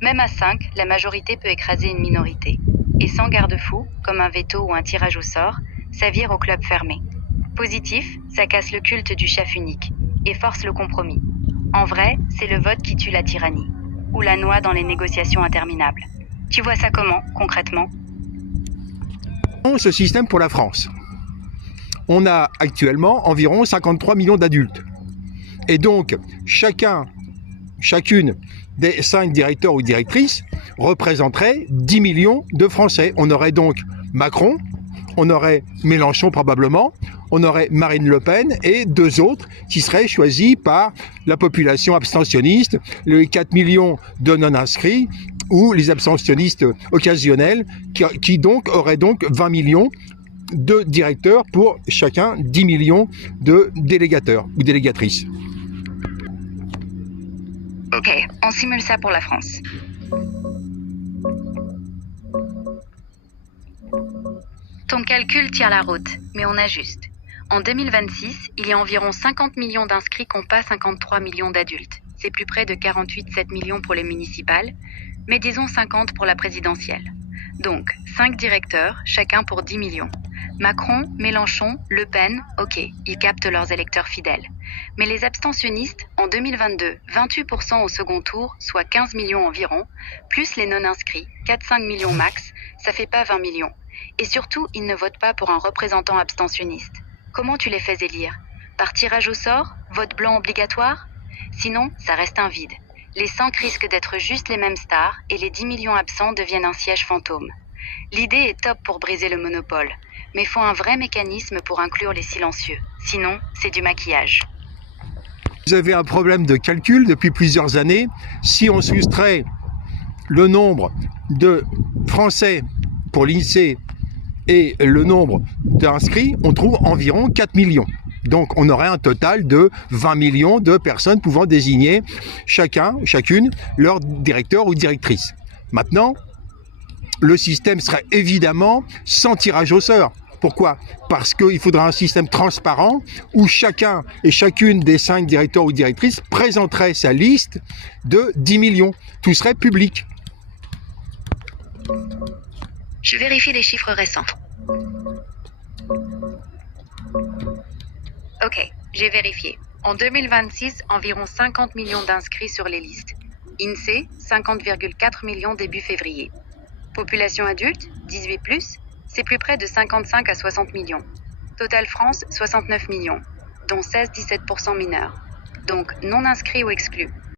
Même à 5, la majorité peut écraser une minorité. Et sans garde-fou, comme un veto ou un tirage au sort, ça vire au club fermé. Positif, ça casse le culte du chef unique et force le compromis. En vrai, c'est le vote qui tue la tyrannie, ou la noie dans les négociations interminables. Tu vois ça comment, concrètement ? Ce système pour la France. On a actuellement environ 53 millions d'adultes. Et donc, chacune des 5 directeurs ou directrices représenterait 10 millions de Français. On aurait donc Macron, on aurait Mélenchon probablement, on aurait Marine Le Pen et 2 autres qui seraient choisis par la population abstentionniste, les 4 millions de non-inscrits ou les abstentionnistes occasionnels qui donc auraient donc 20 millions de directeurs pour chacun 10 millions de délégateurs ou délégatrices. Ok, on simule ça pour la France. Ton calcul tire la route, mais on ajuste. En 2026, il y a environ 50 millions d'inscrits qui n'ont pas 53 millions d'adultes. C'est plus près de 48,7 millions pour les municipales, mais disons 50 pour la présidentielle. Donc, 5 directeurs, chacun pour 10 millions. Macron, Mélenchon, Le Pen, ok, ils captent leurs électeurs fidèles. Mais les abstentionnistes, en 2022, 28% au second tour, soit 15 millions environ, plus les non-inscrits, 4-5 millions max, ça fait pas 20 millions. Et surtout, ils ne votent pas pour un représentant abstentionniste. Comment tu les fais élire ? Par tirage au sort ? Vote blanc obligatoire ? Sinon, ça reste un vide. Les 5 risquent d'être juste les mêmes stars et les 10 millions absents deviennent un siège fantôme. L'idée est top pour briser le monopole, mais faut un vrai mécanisme pour inclure les silencieux. Sinon, c'est du maquillage. Vous avez un problème de calcul depuis plusieurs années. Si on soustrait le nombre de Français pour l'INSEE et le nombre d'inscrits, on trouve environ 4 millions. Donc on aurait un total de 20 millions de personnes pouvant désigner chacune leur directeur ou directrice. Maintenant, le système serait évidemment sans tirage au sort. Pourquoi ? Parce qu'il faudra un système transparent où chacun et chacune des 5 directeurs ou directrices présenterait sa liste de 10 millions. Tout serait public. Je vérifie les chiffres récents. Ok, j'ai vérifié. En 2026, environ 50 millions d'inscrits sur les listes. INSEE, 50,4 millions début février. Population adulte, 18+, c'est plus près de 55 à 60 millions. Total France, 69 millions, dont 16-17% mineurs. Donc non inscrits ou exclus.